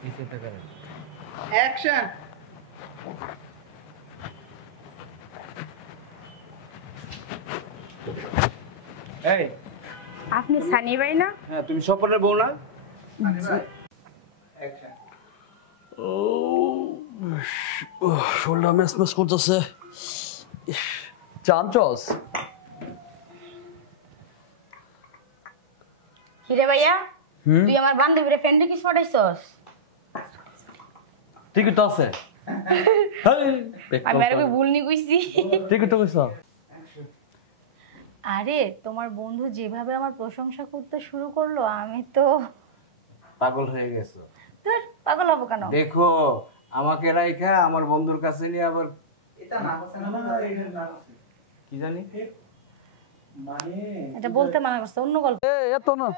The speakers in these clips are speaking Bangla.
পিছনটা করেন। অ্যাকশন। এই আপনি সানি ভাই না? হ্যাঁ, তুমি স্বপনের বউ না? অ্যাকশন। শোল্ডার ম্যাচ ম্যাচ করতেছে। চাঞ্চস হিরে ভাইয়া, তুই আমার বান্ধবীর ফ্রেন্ডে কি ছড়াইছস? ঠিকই তো আছে। আমি আর কি ভুল নি কইছি? ঠিকই তো কইছ। আরে তোমার বন্ধু যেভাবে আমার প্রশংসা করতে শুরু করলো, আমি তো পাগল হয়ে গেছো। ধুর, পাগল হবো কেন? দেখো আমাকে রাইখা আমার বন্ধুর কাছে নিয়ে আবার এটা না আছে না, এটা না আছে। কি জানি মানে এটা বলতে মানা করছে, অন্য গল্প। এত না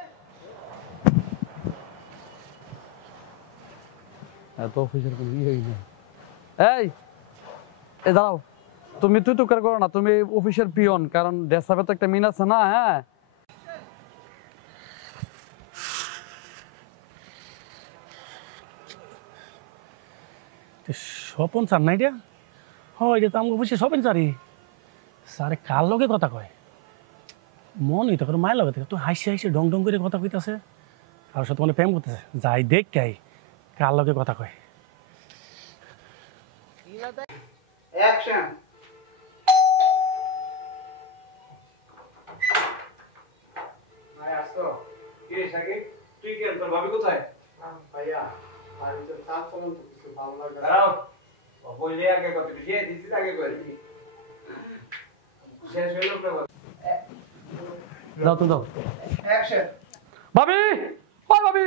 এত অফিসের কোনো ইয়েই না। এই এ দাঁড়াও, তুমি তুই তো করো না, তুমি অফিসের পিয়ন, কারণ ডেস্কাপে তো একটা মিন আছে না। হ্যাঁ স্বপন স্যার না এটা? হয় এটা তো আমাকে বুঝছি স্বপন স্যারই। স্যারে কার লগে কথা কয়? মন হইতে করে মায়ের লগে থেকে তো হাসি হাসি ডং ডং করে কথা কইতাছে, কারোর সাথে মানে প্রেম করতেছে। যাই দেখ কাই কার লগে কথা কয়। অ্যাকশন। আয় আসো। কি রে সাকিব, তুই কি তোর ভাবি কোথায়? ভাইয়া বাড়িতে কাজ চলন তো কিছু ভালো লাগে না। দাঁড়াও, ও বললে আগে কত দিয়ে দিছিস আগে কই শেষ হইলো না? দাও তো দাও। অ্যাকশন। ভাবি, ওই ভাবি,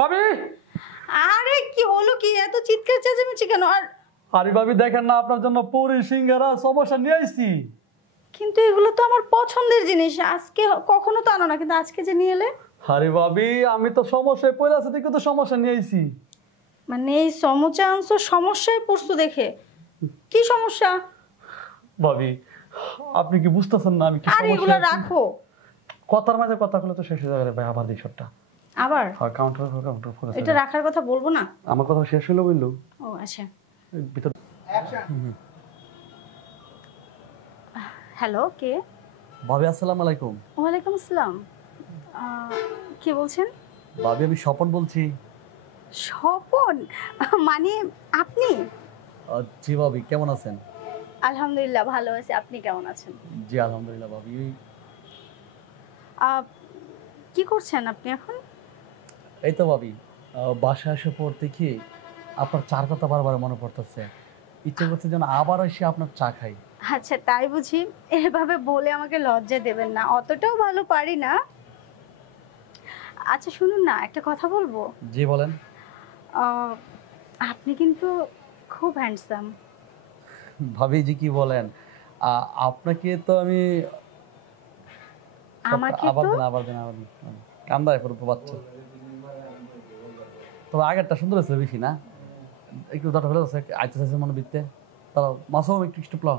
ভাবি। আরে কি হলো, কি এত চিৎকার চেঁচামেচি কেন? আর আরে ভাবি দেখেন না, আপনার জন্য পুরি সিঙ্গারা সমস্যা নিয়ে আইছি। কিন্তু এগুলো তো আমার পছন্দের জিনিস, আজকে কখনো তো আনো না, কিন্তু আজকে যে নিয়ে এলে। আরে ভাবি আমি তো সমস্যায় পড়ে আছি, দেখে তো সমস্যা নিয়ে আইছি। মানে এই সমস্যা আনছো, সমস্যায় পড়ছো দেখে? কি সমস্যা? ভাবি আপনি কি বুঝতেছেন না আমি কি আর এগুলো সমস্যা? রাখো। কথার মাঝে কথা বলে তো শেষ হয়ে যাবে ভাই, আবার দিশটা আবার আর কাউন্টার করে এটা রাখার কথা বলবো না? আমার কথা শেষ হলো বললো ও আচ্ছা। ভিতর। অ্যাকশন। হ্যালো, কে? ভাবি আসসালামু আলাইকুম। ওয়ালাইকুম আসসালাম। কে বলছেন? ভাবি আমি স্বপন বলছি। স্বপন? মানে আপনি? জি ভাবি, কেমন আছেন? আলহামদুলিল্লাহ ভালো আছি, আপনি কেমন আছেন? জি আলহামদুলিল্লাহ ভাবি। কি করছেন আপনি এখন? এই তো ভাবি বাসায় আসার পর দেখি আপনার চার কথা বারবার মনে পড়তেছে, ইচ্ছে করছে যেন আবার এসে আপনার চা খাই। আচ্ছা তাই বুঝি? এভাবে বলে আমাকে লজ্জা দেবেন না, অতটাও ভালো পারি না। আচ্ছা শুনুন না, একটা কথা বলবো। জি বলেন। আপনি কিন্তু খুব হ্যান্ডসাম। ভাবি জি কি বলেন, আপনাকে তো আমি আমাকে আবার তো দেন আবার দেন আবার দেন, কান্দায় পড়ে বাচ্চা। তবে আগেরটা সুন্দর আছে বেশি না, একটু দাঁড়া হলে আইতে চাইছে মনে বিত্তে। তারা মাছও একটু একটু প্লাও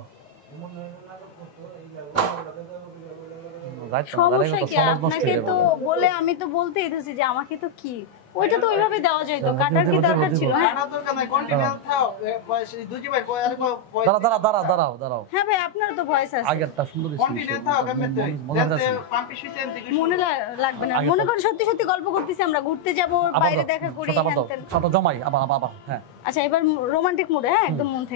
সমস্যা কি? আপনাকে তো বলে আমি তো বলতেই দিছি যে আমাকে তো কি ওইটা তো ওইভাবে দেওয়া যায় তো, কাটার কি দরকার ছিল? হ্যাঁ না দরকার নাই, কন্টিনিউ থাও। বয়স দুজি ভাই বয় আরে বয়। দাঁড়াও। হ্যাঁ ভাই, আপনার তো ভয়েস আছে। আগেরটা সুন্দর কন্টিনিউ থাও গমেতে। দেখতে পাম্পি শুইতে এমন থেকে মনে লাগবে না, মনে করেন সত্যি সত্যি গল্প করতেছি, আমরা ঘুরতে যাব, বাইরে দেখা করি। জমাই আবার। হ্যাঁ আচ্ছা এবার রোমান্টিক মুডে, হ্যাঁ একদম মন থেকে।